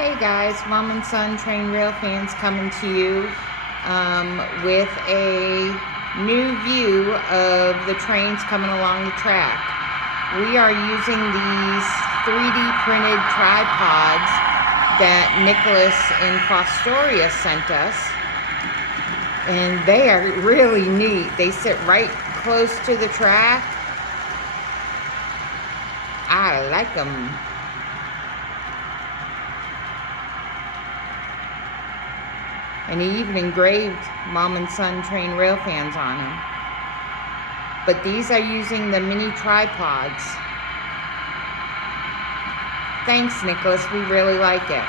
Hey guys, Mom and Son Train Rail fans coming to you with a new view of the trains coming along the track. We are using these 3D printed tripods that Nicholas in Fostoria sent us, and they are really neat. They sit right close to the track. I like them. And he even engraved Mom and Son Train Rail fans on him. But these are using the mini tripods. Thanks, Nicholas. We really like it.